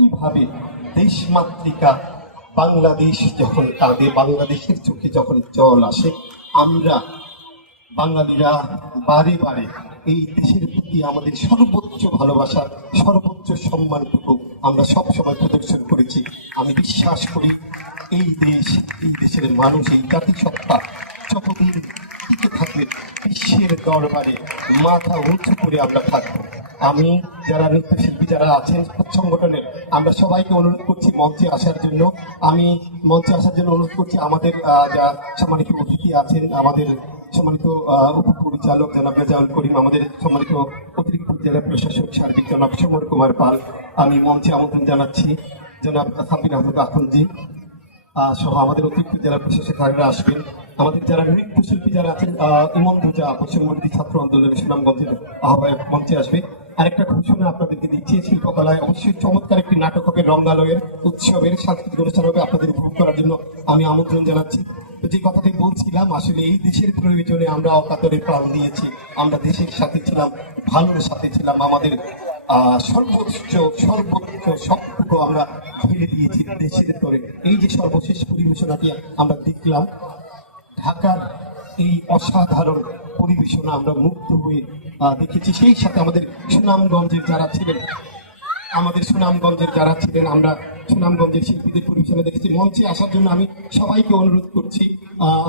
একইভাবে দেশমাতৃকা বাংলাদেশ যখন কাঁদে, বাংলাদেশের চোখে যখন জল আসে, আমরা বাঙালিরা বারে বারে এই দেশের প্রতি আমাদের সর্বোচ্চ ভালোবাসা, সর্বোচ্চ সম্মানটুকু আমরা সবসময় প্রদর্শন করেছি। আমি বিশ্বাস করি এই দেশ, এই দেশের মানুষ, এই জাতিসত্তা যতদিন টিকে থাকবে বিশ্বের দরবারে মাথা উঁচু করে আমরা থাকবো। আমি যারা নৃত্যশিল্পী যারা আছেন সংগঠনের, আমরা সবাইকে অনুরোধ করছি মঞ্চে আসার জন্য। আমি মঞ্চে আসার জন্য অনুরোধ করছি আমাদের যা সম্মানিত অতিথি আছেন, আমাদের সম্মানিত উপপরিচালক জনাব রেজাউল করিম, আমাদের সম্মানিত অতিরিক্ত জেলা প্রশাসক সার্বিক জনাব সমর কুমার পাল। আমি মঞ্চে আমন্ত্রণ জানাচ্ছি জনাব সাবিনা আহমেদ আখুনজি সহ আমাদের অতিরিক্ত জেলা প্রশাসক ভাইরা আসবেন। আমাদের যারা নৃত্যশিল্পী যারা আছেন, ইমন ভুজা পশ্চিমবঙ্গ ছাত্র আন্দোলনের সুনামগঞ্জের আহ্বায়ক মঞ্চে আসবে। আরেকটা ঘোষণা আপনাদেরকে দিচ্ছি, শিল্পকলায় অবশ্যই চমৎকার একটি নাটক হবে, রঙ্গালয়ের উৎসবের সাংস্কৃতিক অনুষ্ঠান হবে, আপনাদের উপভোগ করার জন্য আমি আমন্ত্রণ জানাচ্ছি। তো যে কথাটি বলছিলাম, আসলে এই দেশের প্রয়োজনে আমরা অকাতরে প্রাণ দিয়েছি, আমরা দেশের সাথে ছিলাম, ভালোর সাথে ছিলাম, আমাদের সর্বোচ্চ সবটুকু আমরা ঘিরে দিয়েছি দেশের তরে। এই যে সর্বশেষ পরিবেশনাটি আমরা দেখলাম, ঢাকার এই অসাধারণ পরিবেশনা আমরা মুগ্ধ হয়ে দেখেছি। সেই সাথে আমাদের সুনামগঞ্জের যারা ছিলেন, আমরা সুনামগঞ্জের শিল্পীদের পরিবেশনা দেখেছি। মঞ্চে আসার জন্য আমি সবাইকে অনুরোধ করছি,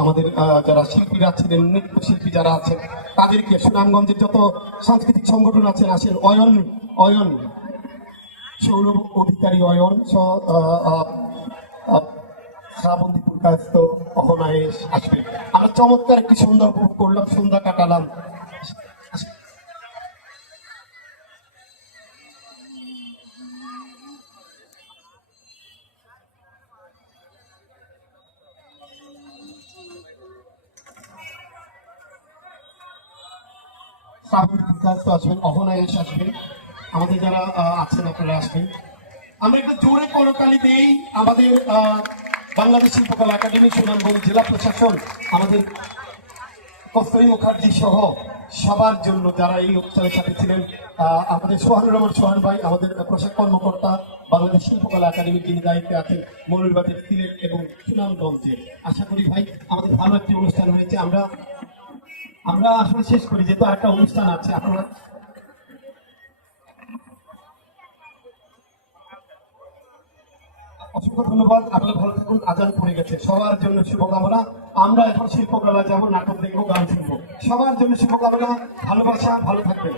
আমাদের যারা শিল্পীরা ছিলেন, নৃত্যশিল্পী যারা আছেন, তাদেরকে সুনামগঞ্জের যত সাংস্কৃতিক সংগঠন আছেন আসেন। অয়ন সৌরভ অধিকারী, অয়ন শ্রাবন্তীপুর কায়স্থ অহনায়েশ আসবে। আমরা চমৎকার একটি সুন্দর উপভোগ করলাম, সন্ধ্যা কাটালাম। শ্রাবন্তীপুর কায়স্থ আসবেন, অহনায়েশ আসবেন, আমাদের যারা আছেন আপনারা আসবেন। আমরা একটু জোরে করতালি দেই। আমাদের বাংলাদেশ শিল্পকলা একাডেমি, সুনামগঞ্জ জেলা প্রশাসন, আমাদের কস্তরী মুখার্জি সহ সবার জন্য যারা এই অনুষ্ঠানের সাথে ছিলেন, আমাদের সোহানুর রহমান সোহান ভাই, আমাদের প্রশাসক কর্মকর্তা, বাংলাদেশ শিল্পকলা একাডেমির যিনি দায়িত্বে আছেন মৌলভীবাজার, সিলেট এবং সুনামগঞ্জে। আশা করি ভাই আমাদের ভালো একটি অনুষ্ঠান হয়েছে। আমরা আসলে শেষ করি, যেহেতু আরেকটা অনুষ্ঠান আছে। আপনারা অসংখ্য ধন্যবাদ, আপনারা ভালো থাকুন। আজান পড়ে গেছে, সবার জন্য শুভকামনা। আমরা এখন শিল্পকলা যেমন নাটক দেখবো, গান শুনবো, সবার জন্য শুভকামনা, ভালোবাসা, ভালো থাকবেন।